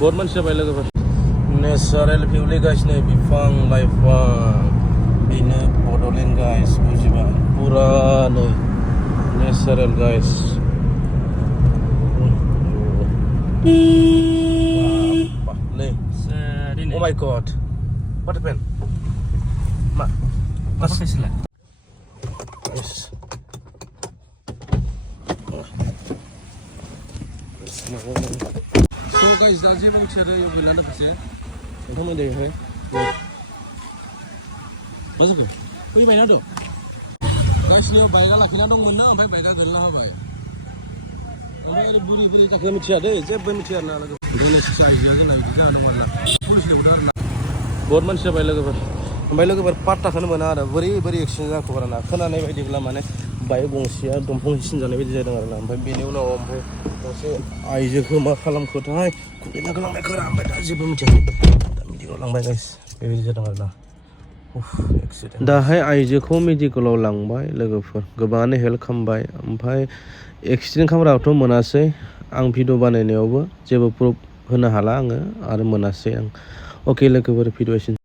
बहुत मानसि जाबाय लोगोफोर नेचारेल भिउ लिगासिनो बिफां लाइफां बेनो बड'लेण्ड गाइस बुजिबाय पुरा नै नेचारेल गाइस नै oh my god what happened मा फैसैलाय yes so guys दा जेबो मिथिया दै गैलानो फारसे नोंथांमोन दैहाय मा जाखो फैबायना द' गाइसनियाव बाइकआ लाखिना दंमोन ना ओमफ्राय बाइकआ गोलैना होबाय ओमफ्राय बुरि जाखो मिथिया दै जेबो मिथिया आरोना लोगो ओंखायनो सिसा आइजोआ जोंना बिदि जानो मोनला पुलिस लिंहरदों आरोना बहुत मानसि जाबाय लोगोफोर ओमफ्राय लोगोफोर पात्ताखौनो मोना आरो बोरै एक्सिडेन्ट जाखो आरोना खोनानाय बायदिब्ला माने बाइक गंसेया दंफां सिनजानाय बायदि जादों आरोना ओमफ्राय बेनि उनाव ओमफ्राय सासे आइजोखौ मा खालामखोथाय खुबैना लांबाय खोरा ओमफ्राय दा जेबो मिथियाखै दा मेडिकेलाव लांबाय गाइस बेबायदि जादों आरोना एक्सिडेन्ट दाहाय आइजोखौ मेडिकेलाव लांबाय लोगोफोर गोबाङानो हेल्प खालामबाय ओमफ्राय एक्सिडेन्ट खालामग्राथ' मोनासै आं भिडिअ बानायनायावबो जेबो प्रुफ होनो हाला आङो आरो मोनासै आं अके लोगोफोर भिडिअ